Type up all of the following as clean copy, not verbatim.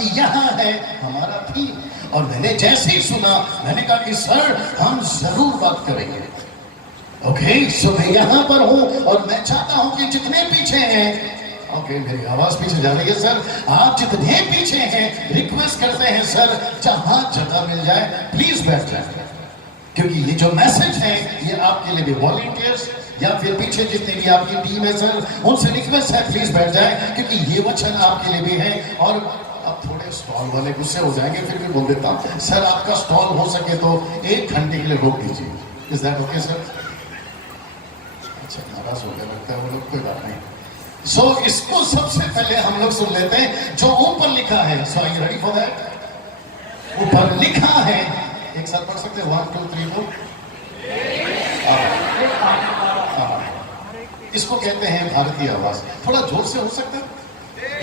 कि यहाँ है हमारा थीम। और मैंने जैसे ही सुना मैंने कहा कि सर हम जरूर बात करेंगे। ओके, सो मैं यहाँ पर हूँ और मैं चाहता हूँ कि जितने पीछे हैं, ओके मेरी आवाज पीछे जा रही है सर, आप जितने पीछे हैं रिक्वेस्ट करते हैं सर जहां जगह मिल जाए प्लीज बैठ जाए, क्योंकि ये जो मैसेज है ये आपके लिए भी, वॉलंटियर्स या फिर पीछे जितनी भी आपकी टीम है सर उनसे रिक्वेस्ट है प्लीज बैठ जाए, क्योंकि ये वचन आपके लिए भी है। और अब थोड़े स्टॉल वाले गुस्से हो जाएंगे, फिर भी बोल देता हूं सर आपका स्टॉल हो सके तो 1 घंटे के लिए रोक दीजिए। Is that okay sir? अच्छा नाराज हो गया लगता है वो लोग, कोई बात नहीं। सो इसको सबसे पहले हम लोग सुन लेते हैं जो ऊपर लिखा है। So are you ready for that? ऊपर लिखा है, एक साथ पढ़ सकते हैं 1 2 3 4। इसको कहते हैं भारतीय आवाज। थोड़ा जोर से हो सकता है?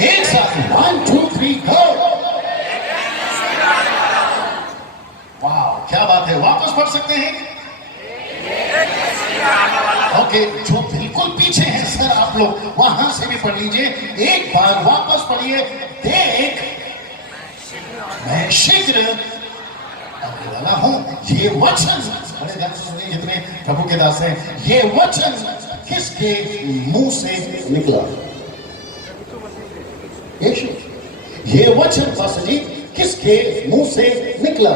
एक साथ 1 2 3 गो। वाह क्या बात है, वापस पढ़ सकते हैं? ओके, जो बिल्कुल पीछे हैं सर आप लोग वहां से भी पढ़ लीजिए, एक बार वापस पढ़िए। देख मैं शीघ्र आने वाला हूं, ये वचन, बड़े ध्यान से सुनिए जितने प्रभु के दास हैं, ये वचन किसके मुंह से निकला? यीशु। ये वचन पास्टर जी किसके मुंह से निकला?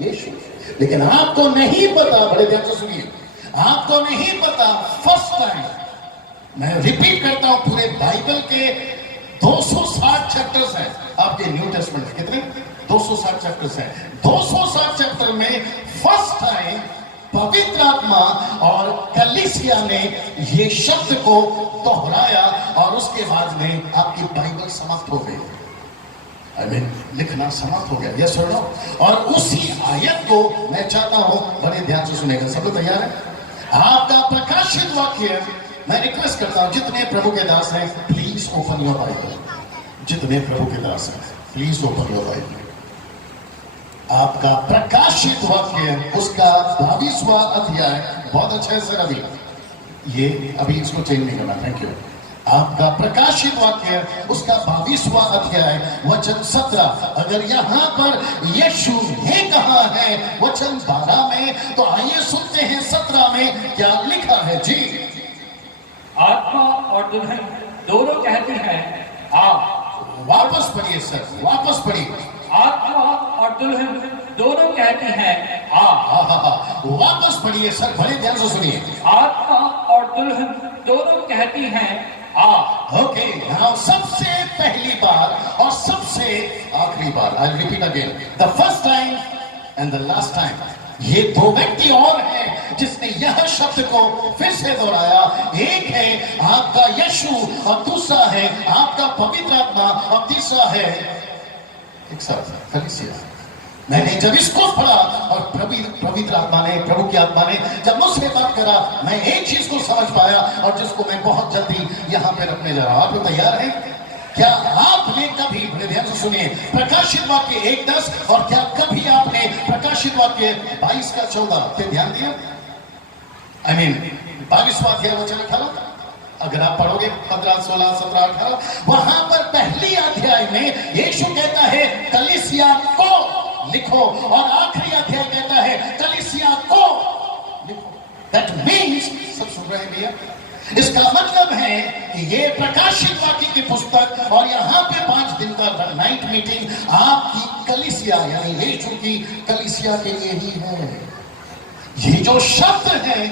यीशु। लेकिन आपको नहीं पता, बड़े ध्यान से सुनिए, आपको नहीं पता फर्स्ट टाइम, मैं रिपीट करता हूं, पूरे बाइबल के 260 चैप्टर्स हैं आपके न्यू टेस्टमेंट में। कितने? 260 चैप्टर्स हैं। 260 चैप्टर में फर्स्ट टाइम पवित्र आत्मा और कलीसिया ने ये शब्द को दोहराया और उसके बाद में आपकी बाइबल समाप्त हो गई। I mean, लिखना समाप्त हो गया। यस और नो? और उसी आयत को मैं चाहता हूं बड़े ध्यान से सुनेगा। सब लोग तैयार हैं? आपका प्रकाशित वाक्य, मैं रिक्वेस्ट करता हूं जितने प्रभु के दास हैं प्लीज ओपन योर बाइबल। जितने प्रभु के दास हैं प्लीज ओपन योर बाइबल। आपका प्रकाशित वाक्य उसका 22वां अध्याय, बहुत अच्छा है सर, अभी इसको चेंज नहीं करना, थैंक यू। आपका प्रकाशित वाक्य उसका 22वां अध्याय वचन 17। अगर यहां पर यीशु ने कहा है वचन 12 में, तो आइए सुनते हैं 17 में क्या लिखा है जी। आत्मा और दुल्हन दोनों कहती हैं आ। वापस पढ़िए सर, वापस पढ़िए। आत्मा और दुल्हन दोनों कहती हैं आ। वापस पढ़िए सर, बड़े ध्यान से सुनिए। आत्मा और दुल्हन दोनों कहती हैं आ। ओके, नाउ सबसे पहली बार और सबसे आखिरी बार, I repeat again, the first time and the last time. ये 2 व्यक्ति और हैं जिसने यह शब्द को फिर से दोहराया। एक है आपका यीशु और दूसरा है आपका पवित्र आत्मा और तीसरा है एक साथ कलीसिया। मैंने जब इसको पढ़ा और पवित्र आत्मा ने, प्रभु की आत्मा ने जब मुझसे बात करा, मैं एक चीज को समझ पाया और जिसको मैं बहुत जल्दी यहाँ पे रखने जा रहा हूं। आप लोग तैयार हैं? क्या आपने कभी, बड़े ध्यान से सुनिए, प्रकाशित वाक्य 1:10 और क्या कभी आपने प्रकाशित वाक्य 22:14 पे ध्यान दिया? आई मीन 22वां अध्याय वचन 18, अगर आप पढ़ोगे 15, 16, 17, 18, वहां पर पहली अध्याय में यीशु कहता है कलीसिया को लिखो और आखिरी अध्याय कहता है कलीसिया को लिखो। दैट मीन्स, सब सुन रहे हैं भैया? इसका मतलब है कि ये प्रकाशित वाक्य की पुस्तक और यहाँ पे 5 दिन का नाइट मीटिंग आपकी कलीसिया यानी यीशु की कलीसिया के लिए ही है। ये जो शब्द है,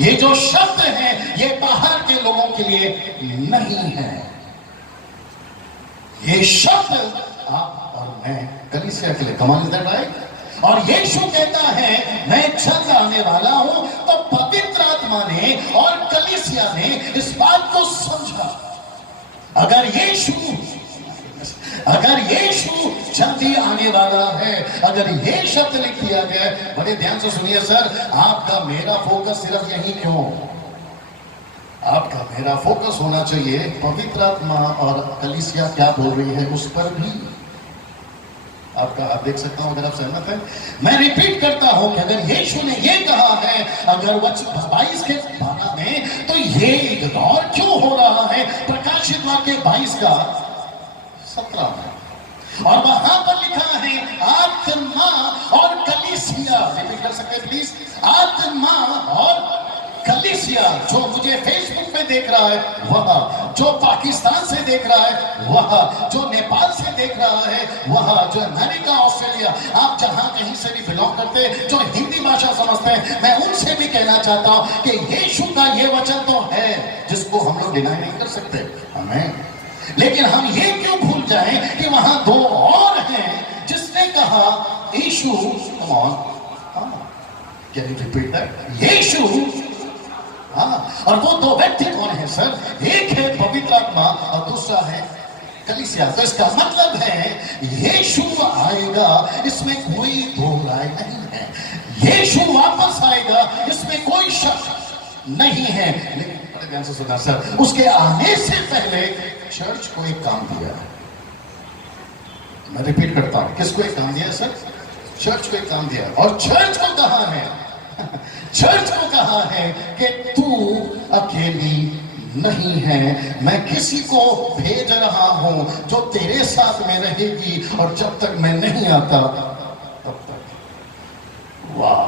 ये जो शब्द है ये बाहर के लोगों के लिए नहीं है। ये शब्द आप और मैं कलीसिया के लिए। कमाल, इज दैट राइट? और यीशु कहता है मैं जल्द आने वाला हूं। तो पवित्र आत्मा ने और कलीसिया ने इस बात को समझा। अगर यीशु जल्दी आने वाला है, अगर ये शब्द लिख दिया गया, बड़े ध्यान से सुनिए सर, आपका मेरा फोकस सिर्फ यही क्यों? आपका मेरा फोकस होना चाहिए पवित्र आत्मा और कलीसिया क्या बोल रही है उस पर भी। आपका, आप देख सकता हूं अगर आप सहमत हैं। मैं रिपीट करता हूं कि अगर यीशु ने ये कहा है, अगर 22:12 में, तो ये इग्नोर क्यों हो रहा है प्रकाशित वाक्य 22 का 17 में, और वहां पर लिखा है आत्मा और कलीसिया। रिपीट कर सकते हैं प्लीज? आत्मा और कलीसिया। जो मुझे फेसबुक पे देख रहा है वह, जो पाकिस्तान से देख रहा है वह, जो नेपाल से देख रहा है वह, जो अमेरिका, ऑस्ट्रेलिया, आप जहां कहीं से भी बिलोंग करते हैं, जो हिंदी भाषा समझते हैं, मैं उनसे भी कहना चाहता हूं कि यीशु का ये वचन तो है जिसको हम लोग डिनाई नहीं कर सकते, हमें। लेकिन हम ये क्यों भूल जाएं कि वहां दो और हैं जिसने कहा Yeshu, come on, can you repeat that? Yeshu, हाँ। और वो दो व्यक्ति कौन है सर? एक है पवित्र आत्मा और दूसरा है कलीसिया। तो इसका मतलब है यीशु आएगा, इसमें कोई दो राय नहीं है। यीशु वापस आएगा, इसमें कोई शक नहीं है। लेकिन बड़े ध्यान से सुना सर, उसके आने से पहले चर्च को एक काम दिया है। मैं रिपीट करता हूं, किसको एक काम दिया सर? चर्च को एक काम दिया। और चर्च को कहा है, चर्च को कहा है कि तू अकेली नहीं है, मैं किसी को भेज रहा हूं जो तेरे साथ में रहेगी, और जब तक मैं नहीं आता तब तक। वाह,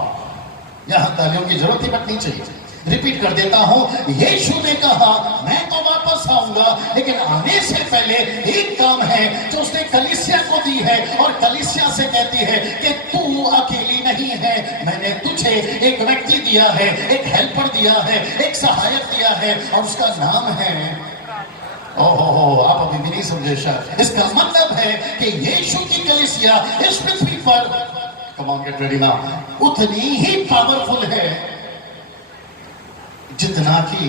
यहां तालियों की जरूरत ही पड़नी चाहिए। रिपीट कर देता हूं, यीशु ने कहा मैं तो वापस आऊंगा, लेकिन आने से पहले एक काम है जो उसने कलीसिया को दी है, और कलीसिया से कहती है कि तू अकेली नहीं है, मैंने तुझे एक व्यक्ति दिया है, एक हेल्पर दिया है, एक सहायक दिया है, और उसका नाम है, ओहो, आप अभी भी नहीं समझे शायद। इसका मतलब है कि यीशु की कलीसिया इस पृथ्वी पर, come on get ready now, उतनी ही पावरफुल है जितना कि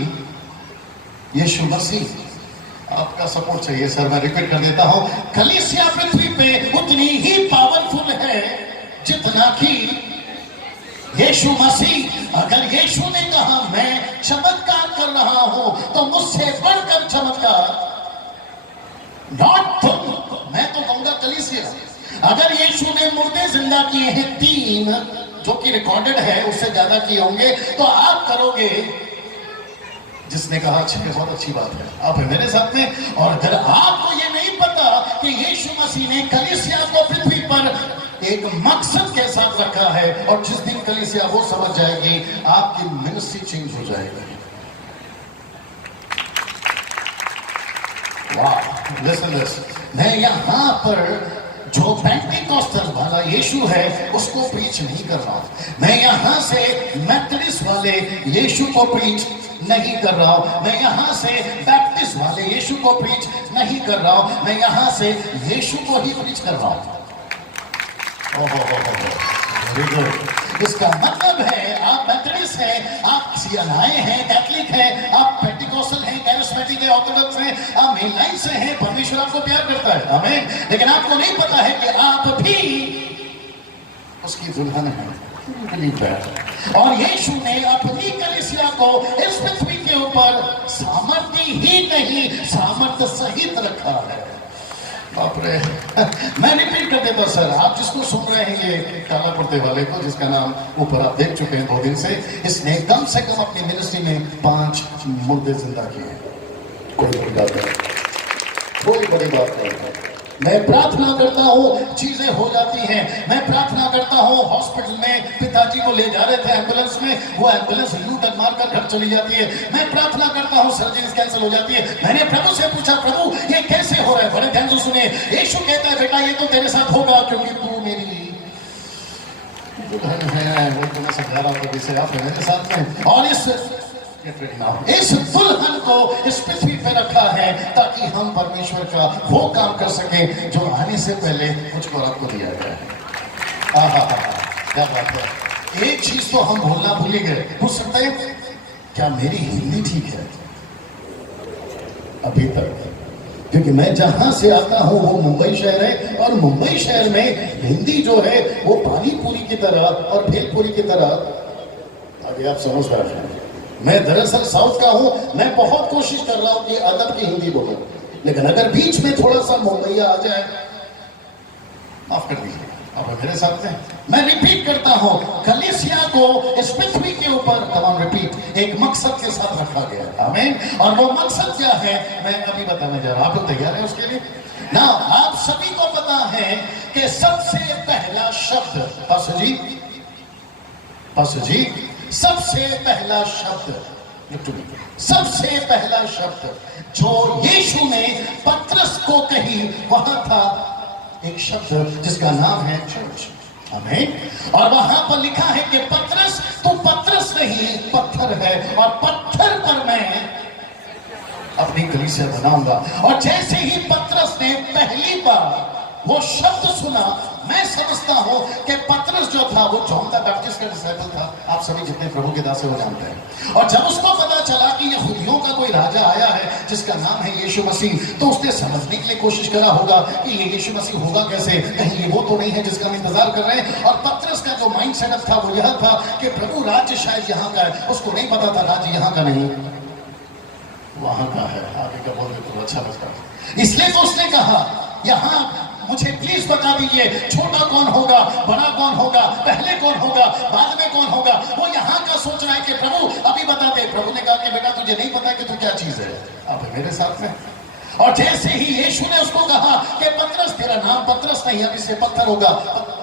यीशु मसीह। आपका सपोर्ट चाहिए सर, मैं रिपीट कर देता हूं, कलीसिया पृथ्वी पे उतनी ही पावरफुल है जितना कि यीशु मसीह। अगर यीशु ने कहा मैं चमत्कार कर रहा हूं तो मुझसे बढ़कर चमत्कार, नॉट तुम, मैं तो कहूंगा कलीसिया। अगर यीशु ने मुर्दे जिंदा किए हैं 3, जो कि रिकॉर्डेड है, उससे ज्यादा किए होंगे, तो आप करोगे। जिसने कहा अच्छा, बहुत अच्छी बात है, आप है मेरे साथ में। और अगर आपको ये नहीं पता कि यीशु मसीह ने कलीसिया को पृथ्वी पर एक मकसद के साथ रखा है, और जिस दिन कलीसिया वो समझ जाएगी, आपकी मिनिस्ट्री चेंज हो जाएगी। वाह, लिसन दिस, मैं यहां पर जो पेंटिकॉस्टल वाला यीशु है उसको प्रीच नहीं कर रहा हूं। मैं यहां से मेथोडिस्ट वाले यीशु को प्रीच नहीं कर रहा हूं। मैं यहां से बैप्टिस्ट वाले यीशु को प्रीच नहीं कर रहा हूं। मैं यहां से यीशु को ही प्रीच कर रहा हूं। Very good. इसका मतलब है आप मेथोडिस्ट हैं, आप सीएनआई हैं, कैथलिक हैं, आप पेंटिकॉस्टल हैं, कैरिस्मेटिक हैं, ऑर्थोडॉक्स हैं, आप मेनलाइन से हैं, परमेश्वर आपको प्यार करता है, आमीन। लेकिन आपको नहीं पता है कि आप भी उसकी दुल्हन हैं। और यीशु ने अपनी कलीसिया को इस पृथ्वी के ऊपर सामर्थ्य ही नहीं, सामर्थ्य सहित रखा है। बाप रे, मैं रिपीट कर देता सर, आप जिसको सुन रहे हैं, ये काला कुर्ते वाले को, जिसका नाम ऊपर आप देख चुके हैं 2 दिन से, इसने कम से कम अपनी मिनिस्ट्री में 5 मुर्दे जिंदा किए। कोई बड़ी बात नहीं, कोई बड़ी बात नहीं। मैं प्रार्थना करता हूँ चीजें हो जाती हैं। मैं प्रार्थना करता हूँ, हॉस्पिटल में पिताजी को ले जा रहे थे एम्बुलेंस में, वो एम्बुलेंस यू टर्न मारकर घर चली जाती है। मैं प्रार्थना करता हूँ, सर्जरी कैंसिल हो जाती है। मैंने प्रभु से पूछा, प्रभु ये कैसे हो रहा है? बड़े ध्यान से सुनिए, यीशु कहता है बेटा ये तो तेरे साथ होगा क्योंकि तू मेरी दुल्हन है। वो तो मैं समझा रहा हूँ कभी से, आप मेरे साथ में। और इस दुल्हन को इस पृथ्वी पे रखा है ताकि हम परमेश्वर का वो काम कर सकें जो आने से पहले मुझको और आपको दिया गया है। क्या बात है। एक चीज तो हम बोलना भूल ही गए। पूछ सकते हैं क्या मेरी हिंदी ठीक है? अभी तक, क्योंकि मैं जहां से आता हूं वो मुंबई शहर है, और मुंबई शहर में हिंदी जो है वो पानी पूरी की तरह और भेलपुरी की तरह, अभी आप समझदार हैं। मैं दरअसल साउथ का हूं, मैं बहुत कोशिश कर रहा हूं कि अदब की हिंदी बोलूं, लेकिन अगर बीच में थोड़ा सा मुंबईया आ जाए, माफ कर दीजिए, अब मेरे साथ में। मैं रिपीट करता हूं, कलीसिया को इस पृथ्वी के ऊपर, तमाम रिपीट, एक मकसद के साथ रखा गया है, आमीन। और वो मकसद क्या है मैं अभी बताने जा रहा हूं। आप लोग तैयार हैं उसके लिए? ना आप सभी को पता है कि सबसे पहला शब्द, पासु जी, सबसे पहला शब्द, सबसे पहला शब्द जो यीशु ने पतरस को कही वहां था एक शब्द जिसका नाम है चर्च। आमीन। और वहां पर लिखा है कि पतरस, तो पतरस नहीं पत्थर है और पत्थर पर मैं अपनी कलीसिया बनाऊंगा। और जैसे ही पतरस ने पहली बार वो शब्द सुना, मैं समझता हूं कि पतरस जो था वो जॉन द बैप्टिस्ट का डिसाइपल था। आप सभी जितने प्रभु के दास है वो जानते हैं। और जब उसको पता चला कि यहूदियों का कोई राजा आया है जिसका नाम है यीशु मसीह, तो उसने समझने के लिए कोशिश करा होगा कि ये यीशु मसीह होगा कैसे, कहीं ये वो तो नहीं है जिसका हम इंतजार कर रहे हैं। और पतरस का जो माइंड सेटअप था वो यह था कि प्रभु राज्य शायद यहाँ का है। उसको नहीं पता था राज्य यहाँ का नहीं वहां का है। आगे का बोल तो अच्छा लगता है। इसलिए तो उसने कहा यहां मुझे प्लीज बता दीजिए छोटा कौन होगा, बड़ा कौन होगा, पहले कौन होगा, बाद में कौन होगा। वो यहाँ का सोच रहा है कि प्रभु अभी बता दे। प्रभु ने कहा कि बेटा तुझे नहीं पता कि तू क्या चीज है, आप मेरे साथ में। और जैसे ही यीशु ने उसको कहा कि पतरस, तेरा नाम पतरस नहीं अब इससे पत्थर होगा।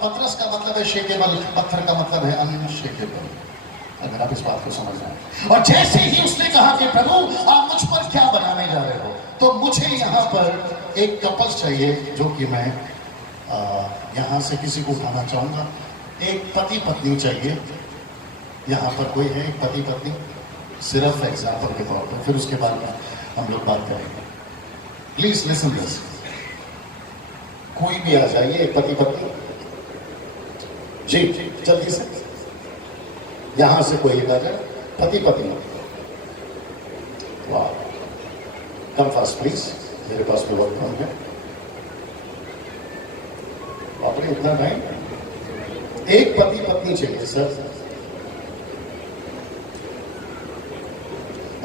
पतरस का मतलब है शेकेबल, पत्थर का मतलब है अनशेकेबल, अगर आप इस बात को समझ जाए। और जैसे ही उसने कहा कि प्रभु आप मुझ पर क्या बनाने जा रहे हो, तो मुझे यहाँ पर एक कपल्स चाहिए जो कि मैं यहाँ से किसी को उठाना चाहूंगा। एक पति पत्नी चाहिए, यहाँ पर कोई है एक पति पत्नी, सिर्फ एग्जाम्पल के तौर पर, फिर उसके बाद हम लोग बात करेंगे। प्लीज लिसन दिस, कोई भी आ जाइए, एक पति पत्नी जी, जल्दी से यहां से कोई एक आ जाए, पति पत्नी। वाह, कम फास्ट प्लीज, मेरे पास भी वक्त कम है। आपने इतना टाइम, एक पति पत्नी चाहिए सर।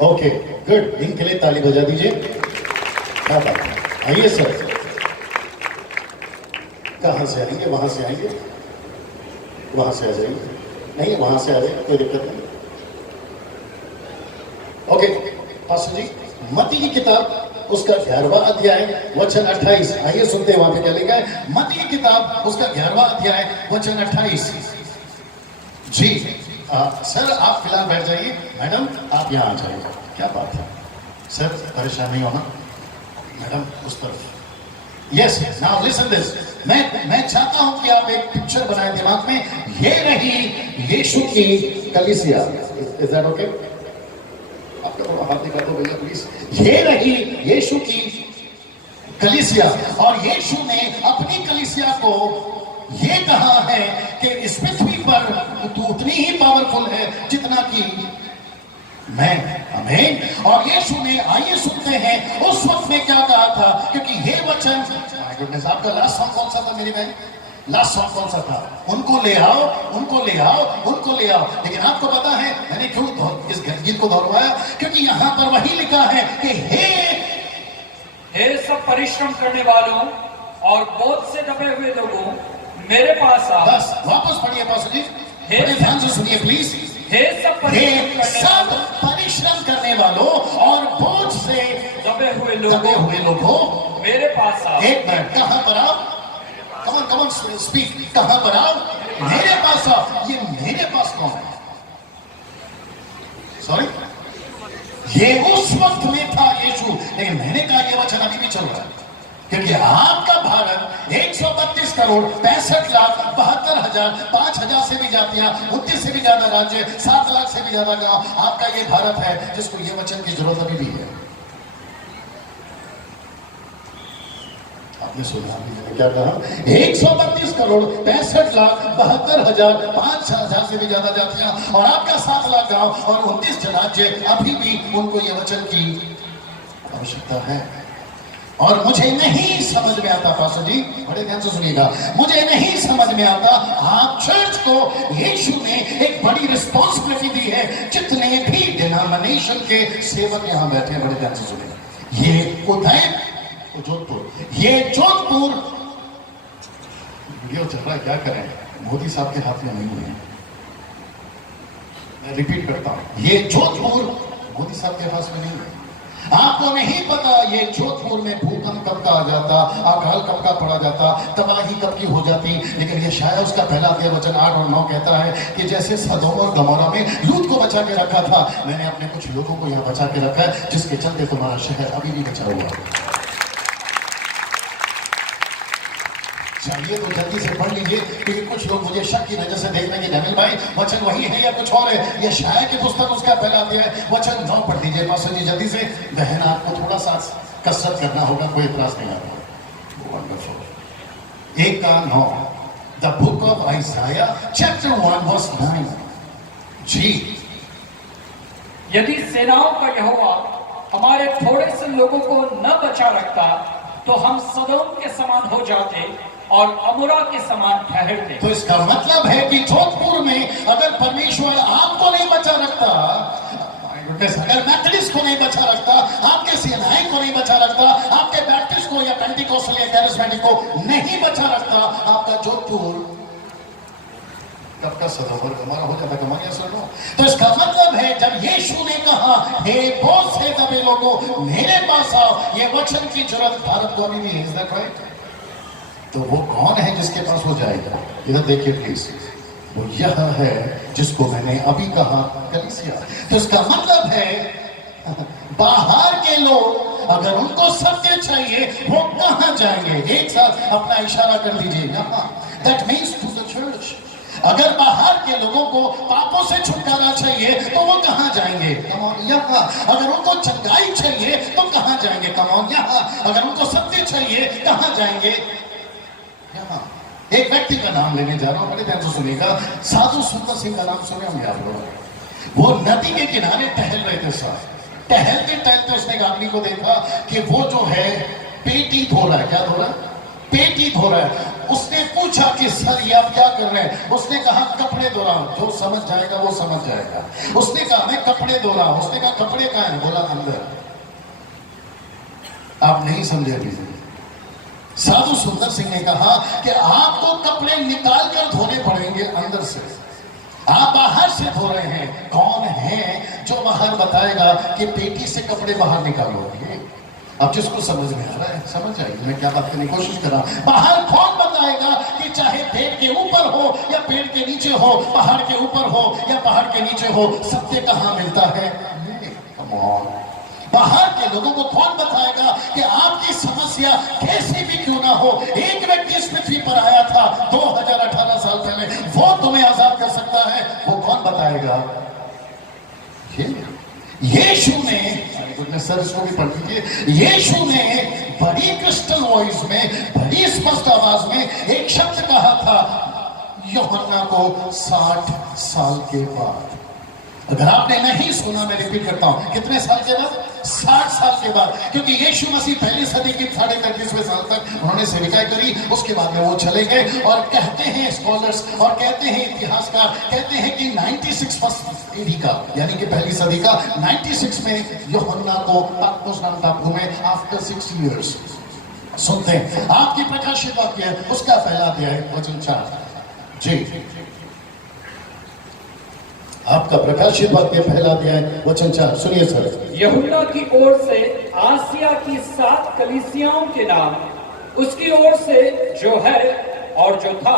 ओके गुड, इनके लिए ताली बजा दीजिए। क्या बात है, आइए सर। कहां से आएंगे, वहां से आएंगे, वहां से आ जाइए, नहीं वहां से आ जाइए, कोई दिक्कत नहीं। ओके पास्टर जी, मत्ती की किताब उसका 11वां अध्याय वचन 28, आइए सुनते हैं वहां पे क्या लिखा है। मत्ती की किताब उसका 11वां अध्याय वचन 28 जी। सर आप फिलहाल बैठ जाइए, मैडम आप यहाँ आ जाइए। क्या बात है सर, परेशान नहीं होना मैडम, उस तरफ। यस, नाउ लिसन दिस, मैं चाहता हूं कि आप एक पिक्चर बनाए दिमाग में। ये रही यीशु की कलीसिया, इज दैट ओके? आपका थोड़ा हाथ दिखा दो भैया प्लीज। ये रही यीशु की कलीसिया, और यीशु ने अपनी कलीसिया को ये कहा है कि इस पृथ्वी पर तू उतनी ही पावरफुल है जितना कि मैं। आमीन। और यीशु ने, आइए सुनते हैं उस वक्त में क्या कहा था, क्योंकि ये वचन, माय गॉडनेस, आपका लास्ट सॉन्ग कौन सा था मेरी बहन? लास्ट सॉन्ग कौन सा था? उनको ले आओ, उनको ले आओ, उनको ले आओ। लेकिन आपको पता है मैंने क्यों इस गीत को दोहराया? क्योंकि यहां पर वही लिखा है कि हे सब परिश्रम करने वालों और बोझ से दबे हुए लोगों, मेरे पास आओ। बस वापस पढ़िए पास्टर जी, बड़े ध्यान से सुनिए प्लीज। हे सब परिश्रम करने वालों और बोझ से दबे हुए लोगों, मेरे पास आओ। एक मिनट, कहां पर आओ? कमन कमन स्पीक, कहां पर आओ? मेरे पास आओ। ये मेरे पास कौन है? सॉरी, ये उस वक्त में था यीशु, लेकिन मैंने कहा ये वचन अभी भी चल रहा है। क्योंकि आपका भारत 132 करोड़ 65 लाख 72,000 5,000 से भी जातियां, 29 से भी ज्यादा राज्य, 7 लाख से भी ज्यादा गांव, आपका ये भारत है जिसको ये वचन की जरूरत अभी भी है। आपने सुना मैंने क्या कहा? 132 करोड़ 65 लाख 72,000 5,000 से भी ज्यादा जातियां, और आपका 7 लाख गांव और 29 राज्य, अभी भी उनको ये वचन की आवश्यकता है। और मुझे नहीं समझ में आता पास्टर जी, बड़े ध्यान से सुनिएगा, मुझे नहीं समझ में आता, आप चर्च को यीशु ने एक बड़ी रिस्पॉन्सिबिलिटी दी है। जितने भी डिनोमिनेशन के सेवक यहाँ बैठे हैं, बड़े ध्यान से सुनिएगा। ये उदय जोधपुर, ये जोधपुर वीडियो चल रहा है, क्या करें, मोदी साहब के हाथ में नहीं है। मैं रिपीट करता हूं, ये जोधपुर मोदी साहब के पास में नहीं है। आपको नहीं पता ये जोधपुर में भूकंप कब का आ जाता, अकाल कब का पड़ा जाता, तबाही कब की हो जाती। लेकिन ये शायद उसका पहला अध्याय वचन 8 और 9 कहता है कि जैसे सदोम और गमोरा में लूत को बचा के रखा था, मैंने अपने कुछ लोगों को यहाँ बचा के रखा है, जिसके चलते तुम्हारा शहर अभी भी बचा हुआ है। चाहिए तो जल्दी से पढ़ लीजिए, क्योंकि कुछ लोग मुझे शक की नजर से देख रहे हैं कि जमील भाई वचन वही है या कुछ और है। ये शायद की पुस्तक उसका पहला अध्याय वचन 9 पढ़ लीजिए पास्टर जी जल्दी से। बहन आपको थोड़ा सा कसरत करना होगा, कोई इतराज नहीं आता। Wonderful. 1:9 the book of Isaiah chapter 1 verse 9। जी, यदि सेनाओं का यहोवा हमारे थोड़े से लोगों को न बचा रखता तो हम सदोम के समान हो जाते और अमोरा के समान ठहरते। तो इसका मतलब है कि जोधपुर में अगर परमेश्वर आपको नहीं बचा रखता, अगर मैथडिस्ट को नहीं बचा रखता, आपके सीएनआई को नहीं बचा रखता, आपके बैप्टिस्ट को या पेंटिकोस्टल या कैरिस्मेटिक को नहीं बचा रखता, आपका जोधपुर कब का सदोम हमारा हो जाता। कमानिया सुनो, तो इसका मतलब है जब यीशु ने कहा हे बहुत से दबे लोगों मेरे पास आओ, ये वचन की जरूरत भारत को अभी भी है। Is that right? तो वो कौन है जिसके पास हो जाएगा? इधर देखिए प्लीज, वो यह है जिसको मैंने अभी कहा, कलीसिया। तो इसका मतलब है बाहर के लोग अगर उनको सत्य चाहिए वो कहां जाएंगे? एक साथ अपना इशारा कर दीजिए यहां। That means to the church. अगर बाहर के लोगों को पापों से छुटकारा चाहिए तो वो कहां जाएंगे? कम ऑन यहां। अगर उनको चंगाई चाहिए तो कहां जाएंगे? कम ऑन यहां। अगर उनको सत्य चाहिए कहां जाएंगे? यहां। एक व्यक्ति का नाम लेने जा रहा हूं, बड़े ध्यान से सुनिएगा। साधु सुंदर सिंह का नाम सुने होंगे आप लोग। वो नदी के किनारे टहल रहे थे साहब। टहलते टहलते उसने एक आदमी को देखा कि वो जो है पेटी धो रहा है। क्या धो रहा है? पेटी धो रहा है। उसने पूछा कि सर ये आप क्या कर रहे हैं? उसने कहा कपड़े धो रहा हूं। जो समझ जाएगा वो समझ जाएगा। उसने कहा मैं कपड़े धो रहा हूं। उसने कहा कपड़े कहां हैं? बोला अंदर। आप नहीं समझे अभी। साधु सुंदर सिंह ने कहा कि आपको कपड़े निकाल कर धोने पड़ेंगे अंदर से। आप बाहर से धो रहे हैं। कौन है जो बाहर बताएगा कि पेटी से कपड़े बाहर निकालोगे? अब जिसको समझ में आ रहा है समझ जाएगी मैं क्या बात करने की कोशिश कर रहा हूं। बाहर कौन बताएगा कि चाहे पेड़ के ऊपर हो या पेड़ के नीचे हो, पहाड़ के ऊपर हो या पहाड़ के नीचे हो, सत्य कहां मिलता है? Come on. बाहर के लोगों को कौन बताएगा कि आपकी समस्या कैसी भी क्यों ना हो, एक व्यक्ति इस पृथ्वी पर आया था 2018 साल पहले, वो तुम्हें आजाद कर सकता है। वो कौन बताएगा? यीशु ने, सर इसको भी पढ़ लीजिए। यीशु ने बड़ी क्रिस्टल वॉइस में, बड़ी स्पष्ट आवाज में एक शब्द कहा था यूहन्ना को 60 साल के बाद। अगर आपने नहीं सुना मैं रिपीट करता हूं, कितने साल के बाद? 60 साल के बाद। क्योंकि यीशु मसीह पहली सदी की 33वें साल तक उन्होंने सेविकाई करी, उसके बाद में वो चले गए। और कहते हैं स्कॉलर्स और कहते हैं इतिहासकार, कहते हैं कि 96 फर्स्ट एडी का, यानी कि पहली सदी का 96 में यूहन्ना को पत्मोस नाम टापू में आफ्टर 6 इयर्स सुनते हैं। आपकी प्रकाशित वाक्य उसका पहला अध्याय वचन 4। जी, आपका प्रकाशित वाक्य पहला अध्याय वचन 4 सुनिए सर। यूहन्ना की ओर से आसिया की 7 कलीसियाओं के नाम, उसकी ओर से जो है और जो था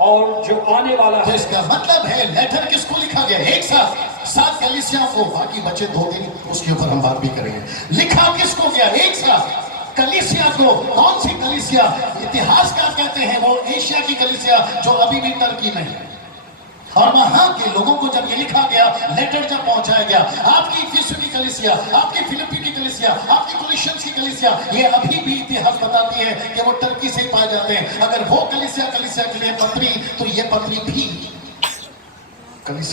और जो आने वाला है। तो इसका मतलब है लेटर किसको लिखा गया? एक साथ 7 कलीसियाओं को, बाकी बचे 2 दिन उसके ऊपर हम बात भी करेंगे। लिखा किसको गया? एक साथ कलीसिया को। कौन सी कलीसिया? इतिहासकार कहते हैं वो एशिया की कलीसिया जो अभी भी टर्की में है। और वहां के लोगों को जब ये लिखा गया, लेटर जब पहुंचाया गया, आपकी इफिसुस की कलीसिया, आपकी फिलिप्पी की कलीसिया, आपकी कोलिशंस की कलीसिया, ये अभी भी इतिहास बताती है कि वो टर्की से पाए जाते हैं। अगर वो कलीसिया के लिए पत्री, तो ये पत्री भी कलीसिया